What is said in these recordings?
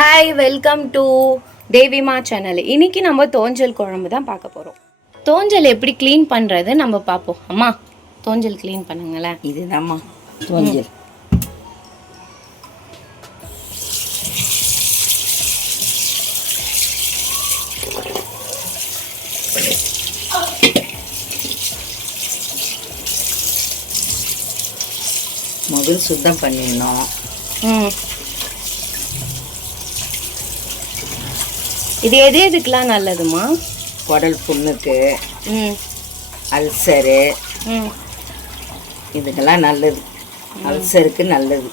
Hi, welcome to Devima channel. இன்னைக்கு நம்ம தோஞ்சல் குழம்பு தான் பார்க்க போகிறோம். தோஞ்சல் எப்படி க்ளீன் பண்ணுறது நம்ம பார்ப்போம். அம்மா, தோஞ்சல் க்ளீன் பண்ணுங்களேன். இதுதாம்மா தோஞ்சல். முதல் சுத்தம் பண்ணிடணும். இது எதுக்கெல்லாம் நல்லதுமா? குடல் புண்ணுக்கு, அல்சரு, இதுக்கெல்லாம் நல்லது. அல்சருக்கு நல்லது.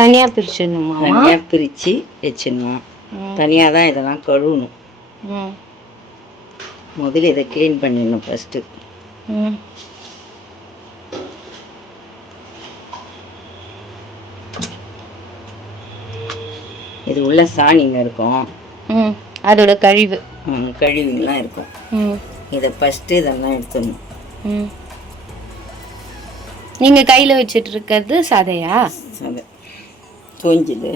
தனியாக பிரிச்சிடணுமா? தனியாக பிரித்து வச்சிடணும். தனியாக தான் இதெல்லாம் கழுவணும். முதல்ல இதை க்ளீன் பண்ணிடணும் ஃபஸ்ட்டு. இது உள்ள சாணிங்க இருக்கும், அதோட கழிவுங்கெல்லாம் இருக்கும். இதை ஃபஸ்ட்டு இதெல்லாம் எடுத்துடணும். நீங்கள் கையில் வச்சுட்டு இருக்கிறது சதையா? சதை தோஞ்சுது.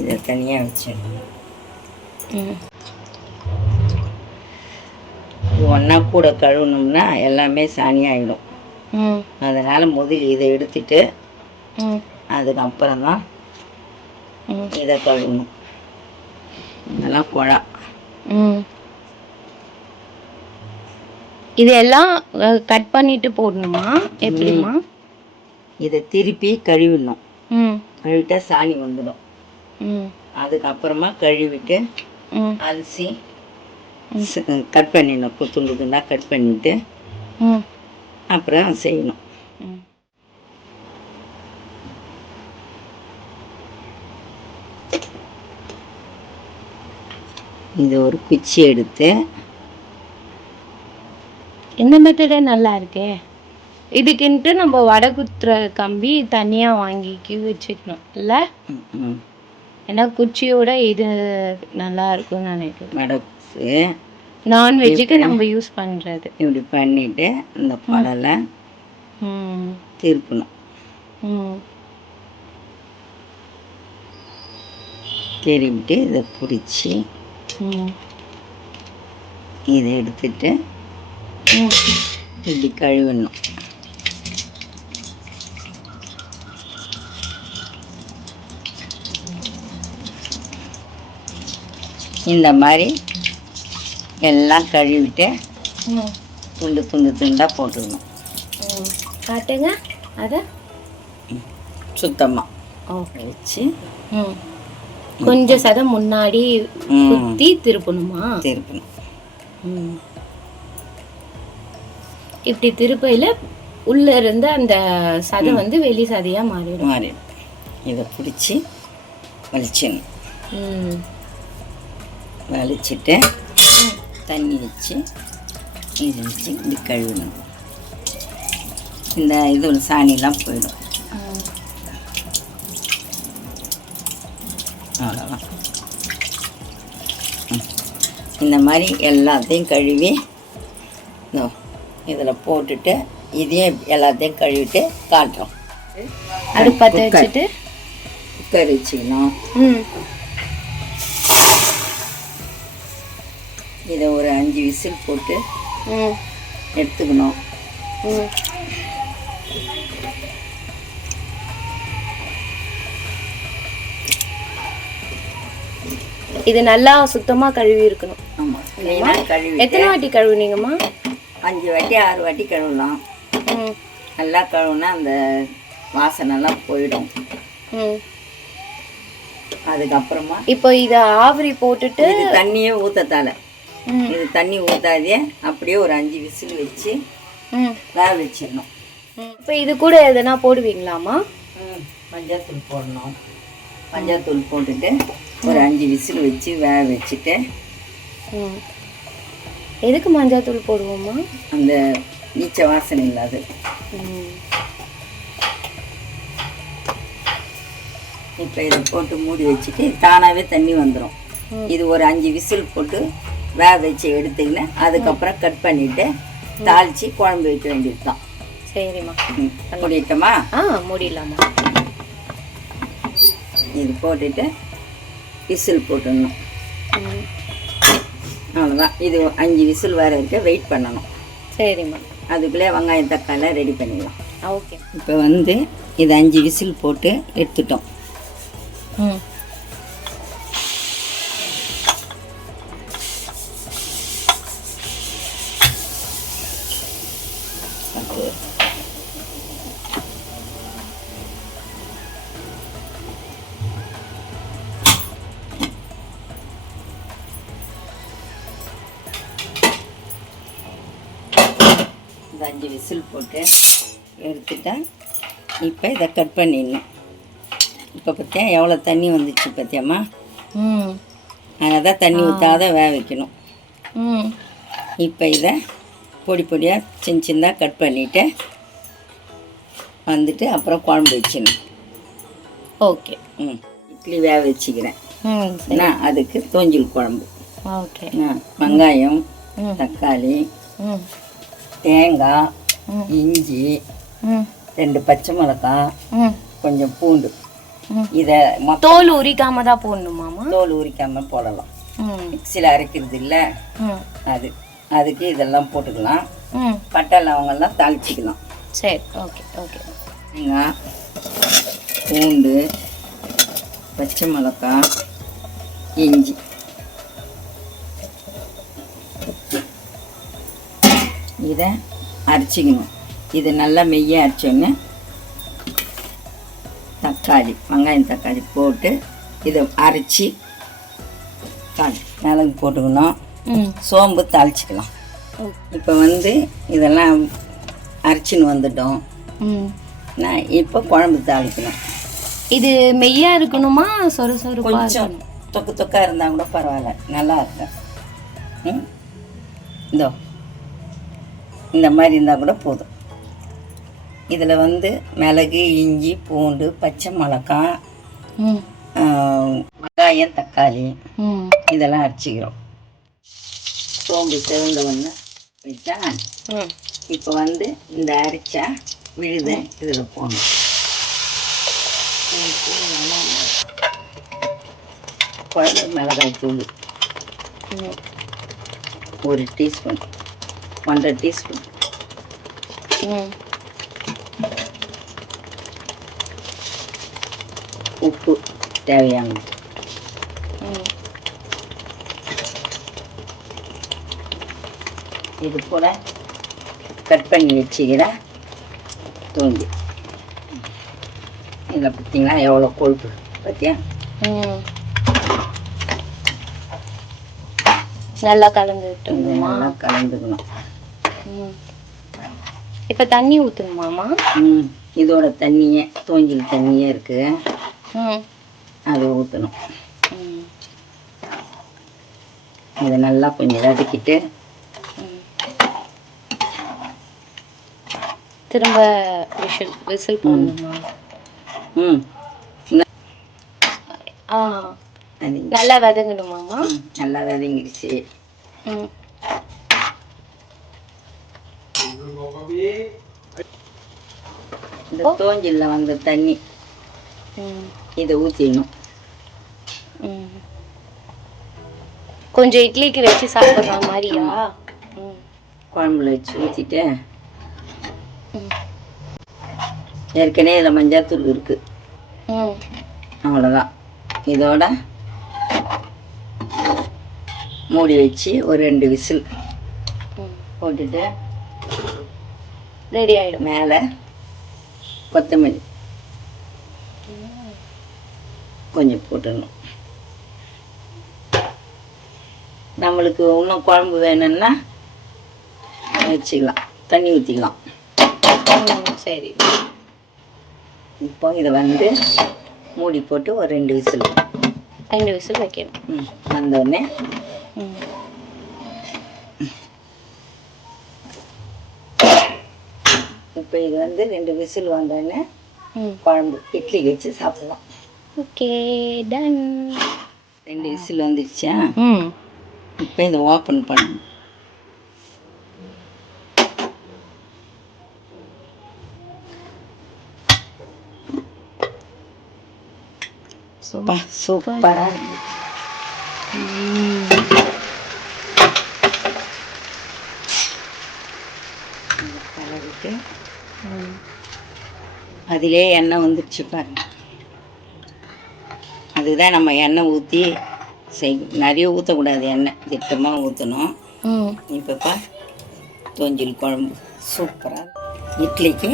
இதை தனியாக வச்சிடணும். ஒன்றா கூட கழுவணும்னா எல்லாமே சாணியாகிடும். அதனால் முதல் இதை எடுத்துட்டு அதுக்கப்புறம் தான் இதை கழுவணும். இதெல்லாம் குழா. இதெல்லாம் கட் பண்ணிட்டு போடணுமா? எப்படிமா? இதை திருப்பி கழுவிடணும். கழுவிட்டா சாணி வந்துடும். அதுக்கப்புறமா கழுவிட்டு அரிசி கட் பண்ணிடணும். துண்டு துண்டாக கட் பண்ணிவிட்டு அப்புறம் செய்யணும். இது ஒரு குச்சி எடுத்து, இந்த மெத்தடே நல்லா இருக்கே. இதுக்குன்ட்டு நம்ம வடை குத்துற கம்பி தனியாக வாங்கி வச்சுக்கணும் இல்லை? ஏன்னா குச்சியோட இது நல்லா இருக்கும்னு நினைக்கிறேன். வடை நான்வெஜ்ஜுக்கு நம்ம யூஸ் பண்ணுறது. இப்படி பண்ணிட்டு இந்த பழலை திருப்பணும். திரும்பிட்டு இதை பிடிச்சி இதை எடுத்துட்டு இப்படி கழுவணும். இந்த மாதிரி எல்லாம் கழுவிட்டு துண்டு துண்டு துண்டாக போட்டுக்கணும். காட்டுங்க அதை சுத்தமாக வச்சு கொஞ்சம் சதை முன்னாடி குத்தி திருப்பணுமா? திருப்பணும். இப்படி திருப்பையில் உள்ள இருந்து அந்த சதை வந்து வெளி சதையாக மாறிடும். இதை பிடிச்சி வலிச்சிடணும். வலிச்சிட்டு தண்ணி வச்சு இதை வச்சு இப்படி கழுவணும். இந்த இது சாணிலாம் போயிடும். அவ்வளோதான். இந்த மாதிரி எல்லாத்தையும் கழுவி இதில் போட்டுட்டு இதையும் எல்லாத்தையும் கழுவிட்டு காட்டுறோம். அடுப்பத்தை வச்சுட்டு குக்கர் வச்சுக்கணும். இதை ஒரு 5 விசில் போட்டு எடுத்துக்கணும். இது நல்லா சுத்தமாக கழுவி இருக்கணும். ஆமாம், க்ளீனாக கழுவி. எத்தனை வாட்டி கழுவுனீங்கம்மா? 5 வாட்டி 6 வாட்டி கழுவலாம். நல்லா கழுவுனா அந்த வாசனைலாம் போயிடும். அதுக்கப்புறமா இப்போ இதை ஆவிரி போட்டுட்டு தண்ணியே ஊற்றத்தால இது தண்ணி ஊற்றாதே அப்படியே ஒரு 5 விசில் வச்சு வேக வச்சிடணும். இப்போ இது கூட எதுனா போடுவீங்களாம்மா? மஞ்சள்தூள் போடணும். மஞ்சள்தூள் போட்டுட்டு ஒரு 5 விசில் வச்சு வேக வச்சுட்டு. எதுக்கு மஞ்சள்தூள் போடுவோம்மா? அந்த நீச்ச வாசனை இல்லாது. இப்போ இதை போட்டு மூடி வச்சுட்டு தானாகவே தண்ணி வந்துடும். இது ஒரு 5 விசில் போட்டு வேக வச்சு எடுத்துக்கின்னு அதுக்கப்புறம் கட் பண்ணிவிட்டு தாளித்து குழம்பு வைக்க வேண்டியது தான். சரிம்மா. மூடிட்டோமா? மூடிடலாமா. இது போட்டுட்டு விசில் போட்டுடணும். அவ்வளோதான். இது 5 விசில் வர வரைக்கும் வெயிட் பண்ணணும். சரிம்மா. அதுக்குள்ளே வெங்காயம் தக்காளி ரெடி பண்ணிடலாம். ஓகே. இப்போ வந்து இது 5 விசில் போட்டு எடுத்துட்டோம். இந்த 5 விசில் போட்டு எடுத்துட்டா இப்போ இதை கட் பண்ணிடணும். இப்போ பார்த்தியா எவ்வளோ தண்ணி வந்துச்சு பார்த்தியாம்மா? அதை தான் தண்ணி ஊற்றாத வேக வைக்கணும். இப்போ இதை பொடி பொடியாக சின்ன சின்னதாக கட் பண்ணிவிட்டு வந்துட்டு அப்புறம் குழம்பு வச்சிடணும். ஓகே. இட்லி வேக வச்சுக்கிறேன். நான் அதுக்கு தோஞ்சல் குழம்பு. ஓகே. வெங்காயம், தக்காளி, தேங்காய், இஞ்சி, 2 பச்சை மிளகாய், கொஞ்சம் பூண்டு. இதை தோல் உரிக்காம தான் போடணுமாமா? தோல் உரிக்காமல் போடலாம். மிக்சியில் அரைக்கிறது இல்லை அதுக்கு இதெல்லாம் போட்டுக்கலாம். பட்டை லவங்கெல்லாம் தாளிச்சிக்கலாம். சரி. ஓகே. ஓகே. தேங்காய், பூண்டு, பச்சை மிளகாய், இஞ்சி இதை அரைச்சிக்கணும். இது நல்லா மெய்ய அரைச்சோன்னு தக்காளி, வெங்காயம் தக்காளி போட்டு இதை அரைச்சி மிளகு போட்டுக்கணும். சோம்பு தாளிச்சிக்கலாம். இப்போ வந்து இதெல்லாம் அரைச்சின்னு வந்துட்டோம். நான் இப்போ குழம்பு தாளிக்கணும். இது மெய்யா இருக்கணுமா சொர சொர? கொஞ்சம் தொக்கு தொக்கா இருந்தால் கூட பரவாயில்ல, நல்லா இருக்கும். இதோ இந்த மாதிரி இருந்தால் கூட போதும். இதில் வந்து மிளகு, இஞ்சி, பூண்டு, பச்சை மிளகாய், வெங்காயம், தக்காளி இதெல்லாம் அரைச்சிக்கிறோம். சோம்பு சிவந்த ஒன்று வச்சா இப்போ வந்து இந்த அரைச்சா விழுத இதில் போடணும். குழம்பு மிளகாய் தூள் 1 டீஸ்பூன், 1.5 டீஸ்பூன். உப்பு தேவையானது. இது கூட கட் பண்ணி வச்சுக்கிற தூண்டி. இதில் பார்த்தீங்களா எவ்வளோ கொழுப்பு பார்த்தியா? நல்லா கலந்துட்டு நல்லா கலந்துக்கணும். இப்போ தண்ணி ஊற்றணுமாமா? இதோட தண்ணியே தோஞ்சில் தண்ணியே இருக்குது, அதை ஊற்றணும். இதை நல்லா கொஞ்சம் வதக்கிட்டு திரும்ப விசில் போடணுமா? நல்லா வதங்கணுமாமா? நல்லா வதங்கிடுச்சு. இந்த தோஞ்சில்ல வந்த தண்ணி இதை ஊற்றிடணும். கொஞ்சம் இட்லிக்கு வச்சு சாப்பிட்ற மாதிரியா? குழம்புல வச்சு ஊற்றிட்டு ஏற்கனவே இதில் மஞ்சாத்தூள் இருக்குது. அவ்வளோதான். இதோட மூடி வச்சு ஒரு 2 விசில் போட்டுட்டு ரெடி ஆகிடும். மேலே கொத்தமல்லி கொஞ்சம் போட்டுடணும். நம்மளுக்கு இன்னும் குழம்பு வேணும்னா வச்சுக்கலாம், தண்ணி ஊற்றிக்கலாம். சரி. இப்போ இதை வந்து மூடி போட்டு ஒரு 2 விசில் வைக்கணும். வந்தோடனே இப்போ இது வந்து 2 விசில் வந்தோடனே குழம்பு இட்லி வச்சு சாப்பிடலாம். Okay, ton. 2 விசில் வந்துடுச்சா? இப்போ இதை ஓப்பன் பண்ணணும். சூப்பராக இருக்கு. கலருக்கு அதிலே எண்ணெய் வந்துடுச்சு பாருங்க. அதுதான் நம்ம எண்ணெய் ஊற்றி நிறைய ஊற்றக்கூடாது, எண்ணெய் திட்டமாக ஊற்றணும். இப்போப்பா தோஞ்சில் குழம்பு சூப்பராக இட்லிக்கு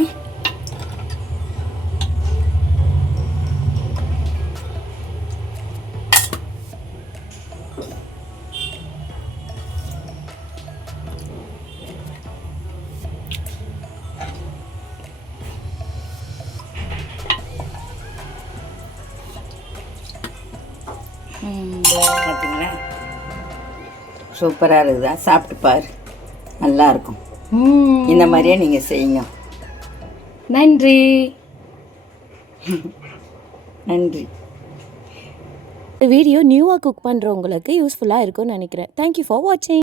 பார்த்தீங்களா சூப்பராக இருக்குதா? சாப்பிட்டு பாரு, நல்லாயிருக்கும். இந்த மாதிரியே நீங்கள் செய்யுங்க. நன்றி. நன்றி. வீடியோ நியூவாக குக் பண்ணுறவங்களுக்கு யூஸ்ஃபுல்லாக இருக்கும்னு நினைக்கிறேன். தேங்க்யூ ஃபார் வாட்சிங்.